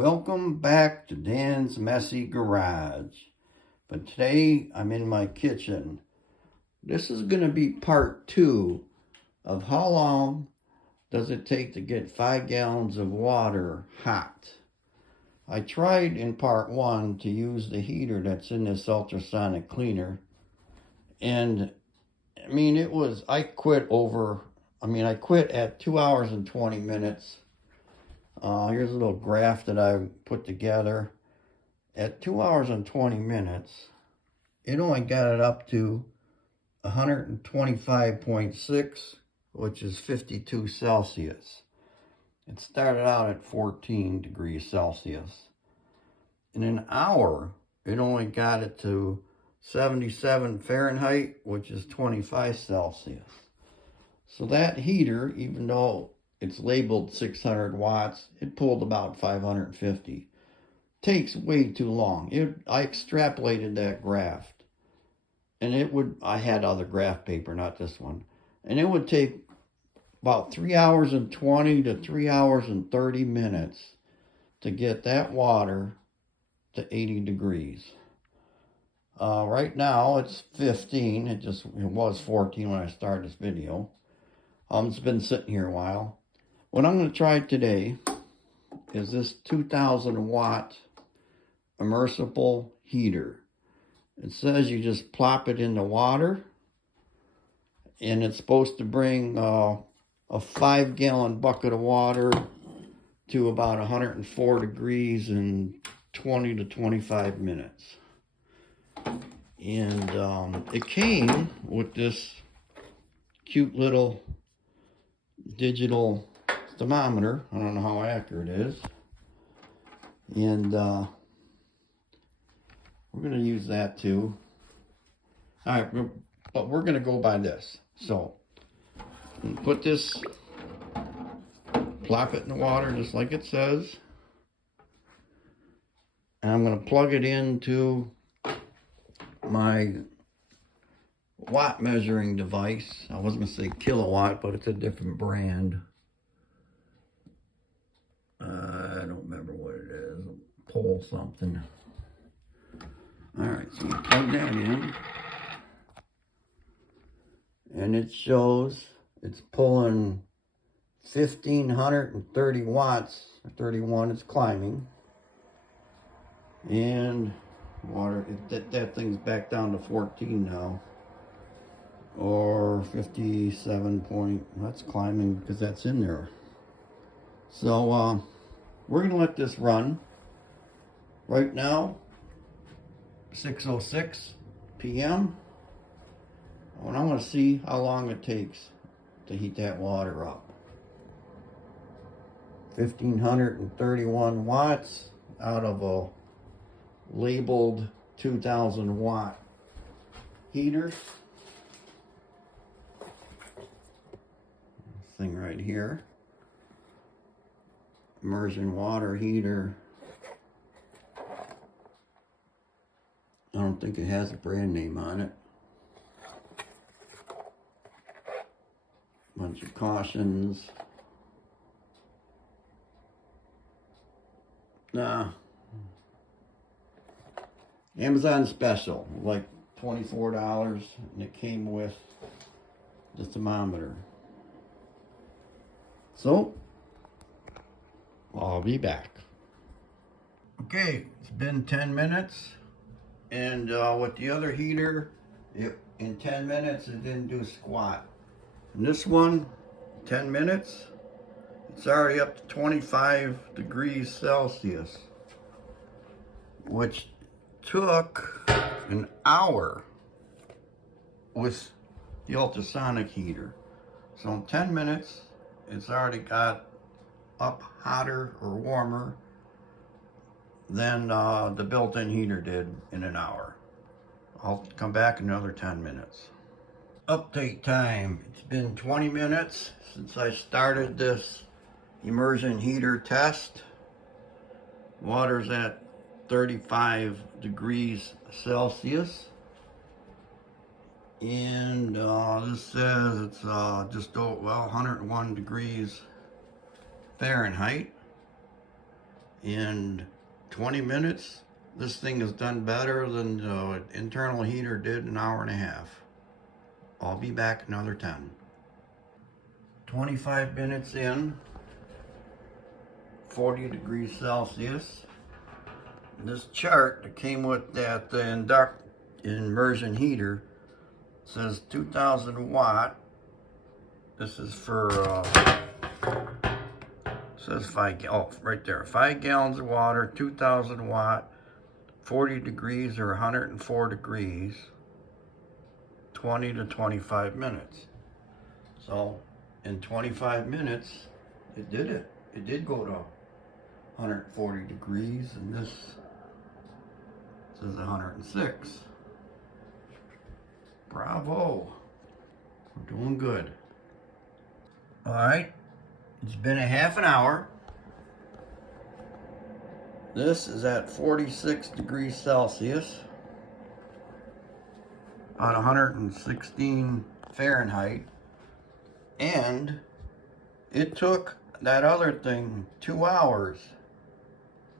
Welcome back to Dan's Messy Garage. But today I'm in my kitchen. This is going to be part 2 of how long does it take to get 5 gallons of water hot. I tried in part 1 to use the heater that's in this ultrasonic cleaner. And I quit at 2 hours and 20 minutes. Here's a little graph that I put together. At 2 hours and 20 minutes, it only got it up to 125.6, which is 52 Celsius. It started out at 14 degrees Celsius. In an hour, it only got it to 77 Fahrenheit, which is 25 Celsius. So that heater, even though it's labeled 600 watts, it pulled about 550. Takes way too long. I extrapolated that graph, and I had other graph paper, not this one, and it would take about 3 hours and 20 to 3 hours and 30 minutes to get that water to 80 degrees. Right now it's 15. It was 14 when I started this video. It's been sitting here a while. What I'm going to try today is this 2,000 watt immersible heater. It says you just plop it in the water, and it's supposed to bring a 5-gallon bucket of water to about 104 degrees in 20 to 25 minutes. And it came with this cute little digital thermometer. I don't know how accurate it is. And we're going to use that too. All right, but we're going to go by this. So, put this, plop it in the water just like it says. And I'm going to plug it into my watt measuring device. I was going to say kilowatt, but it's a different brand. I don't remember what it is. Pole something. Alright, so we plug that in. And it shows it's pulling 1,530 watts. 31, it's climbing. And water, that thing's back down to 14 now. Or 57 point, that's climbing because that's in there. So we're going to let this run. Right now, 6:06 p.m. And I want to see how long it takes to heat that water up. 1,531 watts out of a labeled 2,000 watt heater. This thing right here. Immersion water heater. I don't think it has a brand name on it. Bunch of cautions. Nah. Amazon special, like $24, and it came with the thermometer. So, I'll be back. Okay, it's been 10 minutes, and with the other heater, in 10 minutes it didn't do squat. And this one, 10 minutes, it's already up to 25 degrees Celsius, which took an hour with the ultrasonic heater. So in 10 minutes, it's already got up hotter or warmer than the built-in heater did in an hour. I'll come back in another 10 minutes. Update time. It's been 20 minutes since I started this immersion heater test. Water's at 35 degrees Celsius. And this says it's just 101 degrees Fahrenheit. In 20 minutes, this thing is done better than the internal heater did an hour and a half. I'll be back another 10. 25 minutes in, 40 degrees Celsius. This chart that came with that immersion heater says 2,000 watt. This is for, says right there, 5 gallons of water, 2,000 watt, 40 degrees or 104 degrees, 20 to 25 minutes. So in 25 minutes, it did it. It did go to 140 degrees, and this says 106. Bravo. We're doing good. All right, it's been a half an hour. This is at 46 degrees Celsius, about 116 Fahrenheit, and it took that other thing 2 hours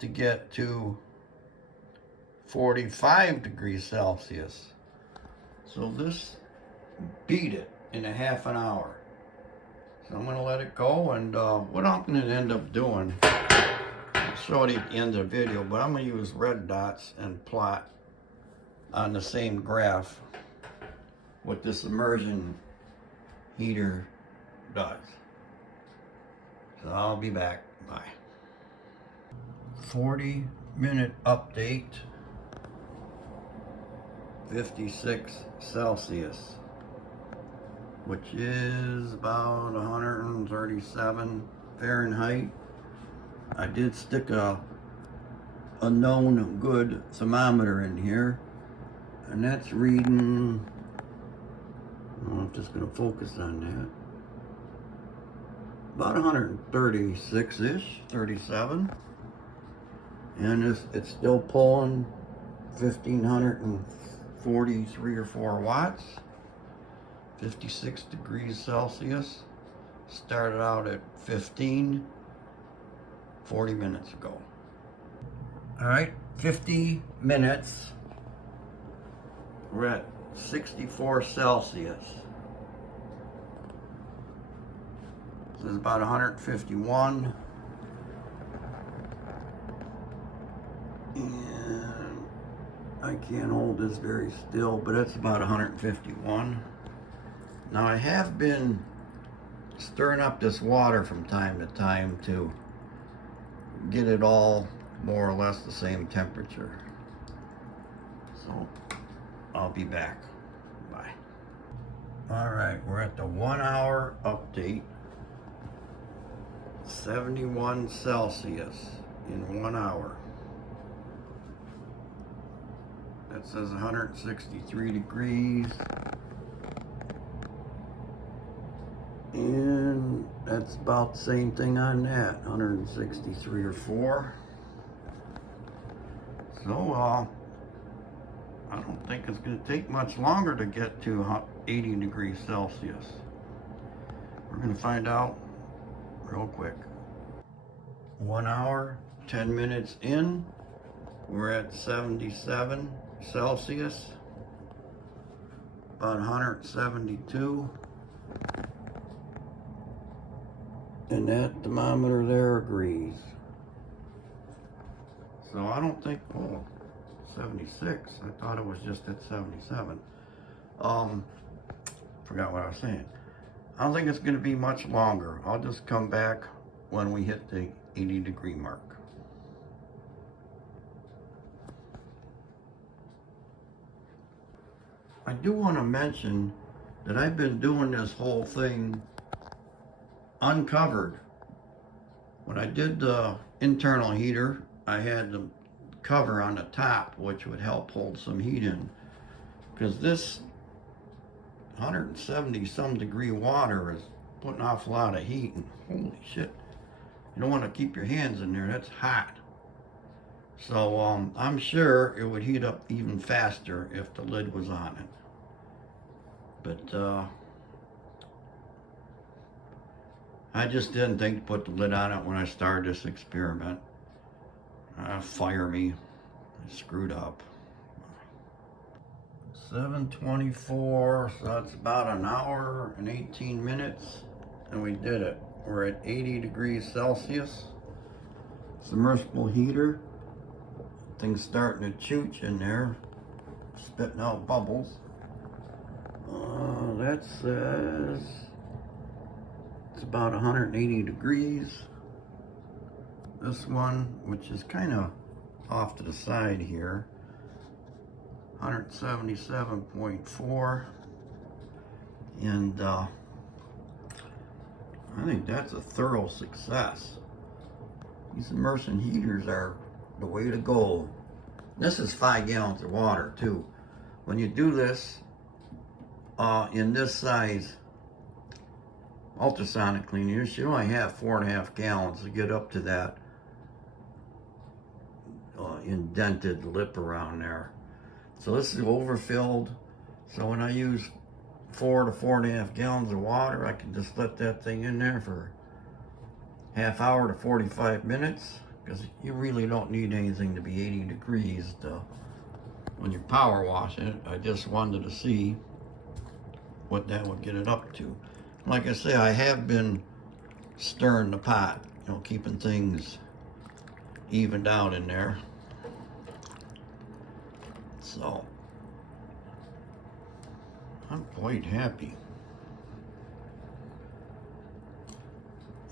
to get to 45 degrees Celsius. So this beat it in a half an hour. So I'm going to let it go, and what I'm going to end up doing, I'll show it at the end of the video, but I'm going to use red dots and plot on the same graph what this immersion heater does. So I'll be back. Bye. 40-minute update. 56 Celsius, which is about 137 Fahrenheit. I did stick a known good thermometer in here, and that's reading, I'm just going to focus on that, about 136-ish, 37, and it's still pulling 1,543 or 4 watts, 56 degrees Celsius. Started out at 15, 40 minutes ago. All right, 50 minutes. We're at 64 Celsius. This is about 151. And I can't hold this very still, but it's about 151. Now I have been stirring up this water from time to time to get it all more or less the same temperature. So I'll be back. Bye. All right, we're at the 1 hour update. 71 Celsius in 1 hour. That says 163 degrees. And that's about the same thing on that, 163 or 4. So, I don't think it's going to take much longer to get to 80 degrees Celsius. We're going to find out real quick. 1 hour, 10 minutes in, we're at 77 Celsius, about 172. And that thermometer there agrees. So I don't think, 76. I thought it was just at 77. Forgot what I was saying. I don't think it's going to be much longer. I'll just come back when we hit the 80 degree mark. I do want to mention that I've been doing this whole thing uncovered. When I did the internal heater, I had the cover on the top, which would help hold some heat in, because this 170 some degree water is putting off a lot of heat, and holy shit, you don't want to keep your hands in there. That's hot. So I'm sure it would heat up even faster if the lid was on it. But I just didn't think to put the lid on it when I started this experiment. Fire me. I screwed up. 7:24, so that's about an hour and 18 minutes, and we did it. We're at 80 degrees Celsius. Submersible heater. Thing's starting to chooch in there, spitting out bubbles. That says it's about 180 degrees. This one, which is kind of off to the side here, 177.4, and I think that's a thorough success. These immersion heaters are the way to go. This is 5 gallons of water too. When you do this in this size ultrasonic cleaner, you should only have 4.5 gallons to get up to that indented lip around there. So this is overfilled. So when I use 4 to 4.5 gallons of water, I can just let that thing in there for half hour to 45 minutes, because you really don't need anything to be 80 degrees when you're power washing it. I just wanted to see what that would get it up to. Like I say, I have been stirring the pot, you know, keeping things evened out in there. So I'm quite happy.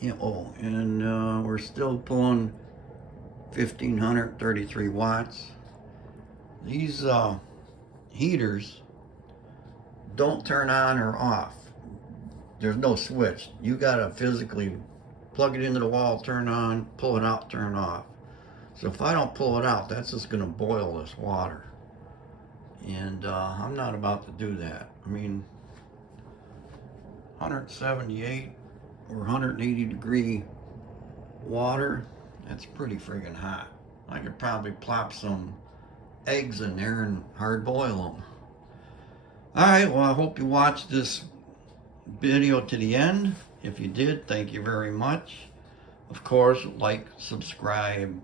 Yeah, oh, and we're still pulling 1533 watts. These heaters don't turn on or off. There's no switch. You gotta physically plug it into the wall, turn on, pull it out, turn off. So if I don't pull it out, that's just gonna boil this water. And I'm not about to do that. I mean, 178 or 180 degree water, that's pretty friggin' hot. I could probably plop some eggs in there and hard boil them. All right, well, I hope you watched this video to the end. If you did, thank you very much. Of course, like, subscribe,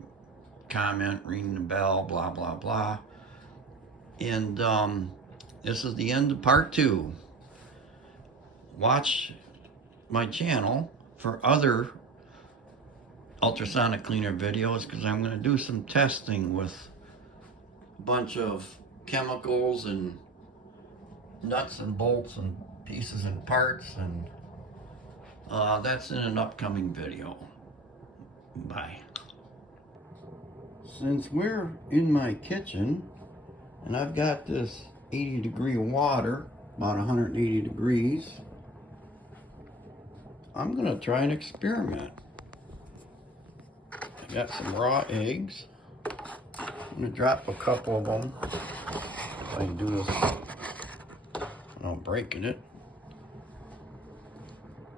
comment, ring the bell, blah, blah, blah. And this is the end of part 2. Watch my channel for other ultrasonic cleaner videos, because I'm going to do some testing with a bunch of chemicals and nuts and bolts and pieces and parts, and that's in an upcoming video. Bye. Since we're in my kitchen and I've got this 80 degree water, about 180 degrees, I'm gonna try an experiment. I got some raw eggs. I'm gonna drop a couple of them. If I can do this without breaking it.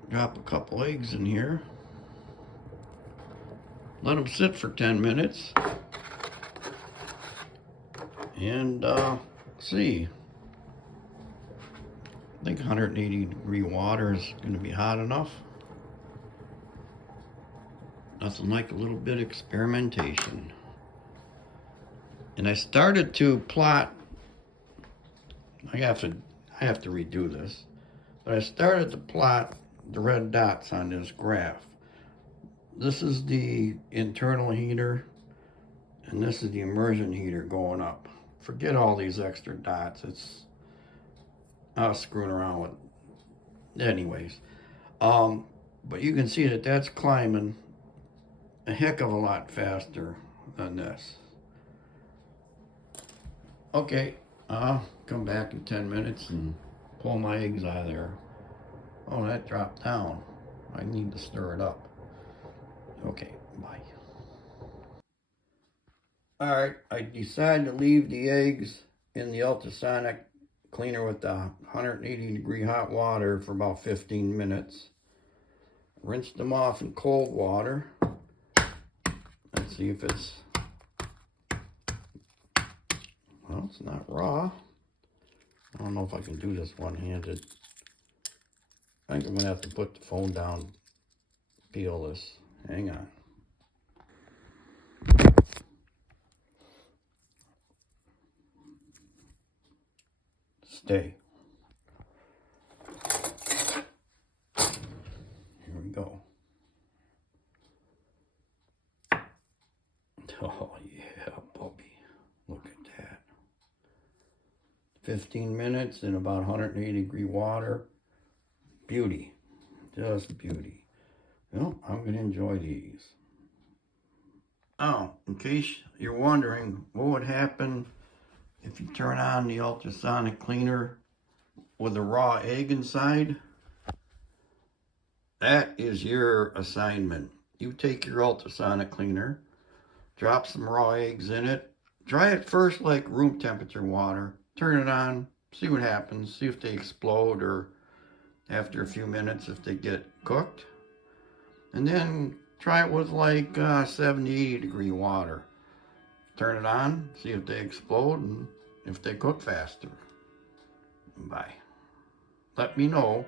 Drop a couple eggs in here. Let them sit for 10 minutes. And see. I think 180 degree water is going to be hot enough. Nothing like a little bit of experimentation. And I started to plot. I have to redo this. But I started to plot the red dots on this graph. This is the internal heater, and this is the immersion heater going up. Forget all these extra dots. I was screwing around with it. Anyways, but you can see that that's climbing a heck of a lot faster than this. Okay, I'll come back in 10 minutes and pull my eggs out of there. Oh, that dropped down. I need to stir it up. Okay, bye. All right, I decided to leave the eggs in the ultrasonic cleaner with the 180 degree hot water for about 15 minutes. Rinsed them off in cold water. Let's see if it's, well, it's not raw. I don't know if I can do this one-handed. I think I'm gonna have to put the phone down, peel this. Hang on. day. Here we go. Oh yeah, Bubby. Look at that. 15 minutes in about 180-degree water. Beauty. Just beauty. Well, I'm going to enjoy these. Oh, in case you're wondering what would happen if you turn on the ultrasonic cleaner with a raw egg inside, that is your assignment. You take your ultrasonic cleaner, drop some raw eggs in it, dry it first like room temperature water, turn it on, see what happens, see if they explode or after a few minutes if they get cooked. And then try it with like 70-80-degree water. Turn it on, see if they explode and if they cook faster. Bye. Let me know